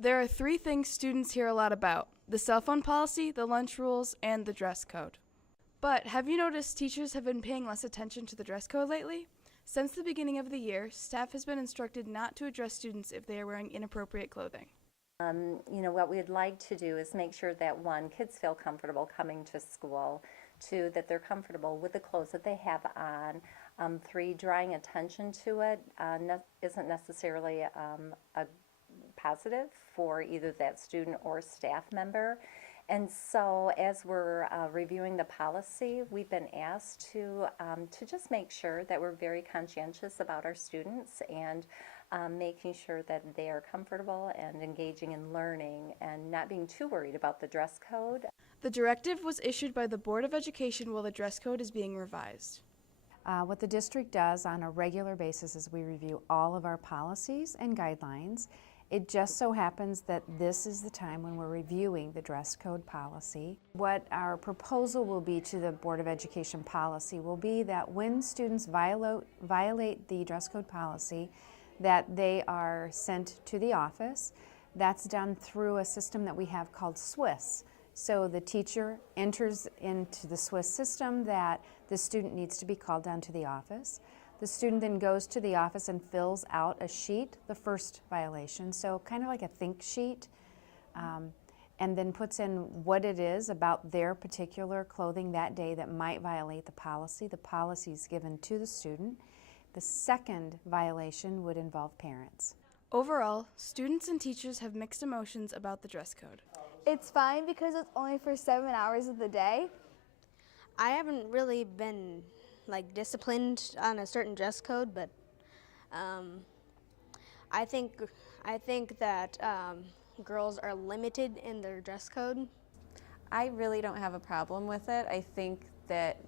There are three things students hear a lot about: the cell phone policy, the lunch rules, and the dress code. But have you noticed teachers have been paying less attention to the dress code lately? Since the beginning of the year, staff has been instructed not to address students if they are wearing inappropriate clothing. What we'd like to do is make sure that, one, kids feel comfortable coming to school, two, that they're comfortable with the clothes that they have on, three, drawing attention to it isn't necessarily a positive for either that student or staff member. And so as we're reviewing the policy, we've been asked to just make sure that we're very conscientious about our students and making sure that they are comfortable and engaging in learning and not being too worried about the dress code. The directive was issued by the Board of Education while the dress code is being revised. What the district does on a regular basis is we review all of our policies and guidelines. It just so happens that this is the time when we're reviewing the dress code policy. What our proposal will be to the Board of Education policy will be that when students violate the dress code policy, that they are sent to the office. That's done through a system that we have called SWIS. So the teacher enters into the SWIS system that the student needs to be called down to the office. The student then goes to the office and fills out a sheet, the first violation, so kind of like a think sheet, and then puts in what it is about their particular clothing that day that might violate the policy. The policy is given to the student. The second violation would involve parents. Overall, students and teachers have mixed emotions about the dress code. It's fine because it's only for 7 hours of the day. I haven't really been disciplined on a certain dress code, but I think that girls are limited in their dress code. I really don't have a problem with it. I think that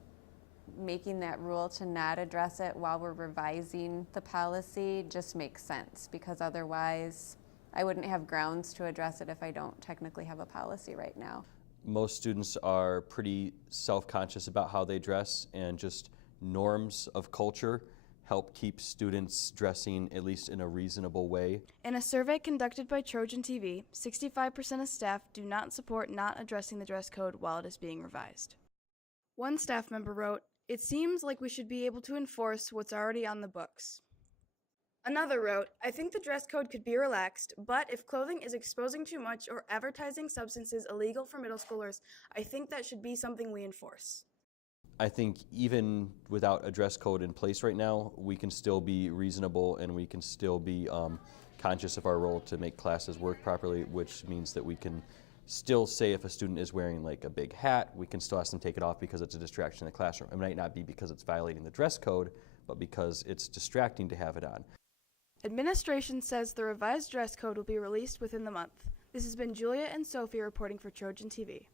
making that rule to not address it while we're revising the policy just makes sense, because otherwise I wouldn't have grounds to address it if I don't technically have a policy right now. Most students are pretty self-conscious about how they dress, and just norms of culture help keep students dressing at least in a reasonable way. In a survey conducted by Trojan TV, 65% of staff do not support not addressing the dress code while it is being revised. One staff member wrote, "It seems like we should be able to enforce what's already on the books." Another wrote, "I think the dress code could be relaxed, but if clothing is exposing too much or advertising substances illegal for middle schoolers, I think that should be something we enforce." I think even without a dress code in place right now, we can still be reasonable and we can still be conscious of our role to make classes work properly, which means that we can still say if a student is wearing like a big hat, we can still ask them to take it off because it's a distraction in the classroom. It might not be because it's violating the dress code, but because it's distracting to have it on. Administration says the revised dress code will be released within the month. This has been Julia and Sophie reporting for Trojan TV.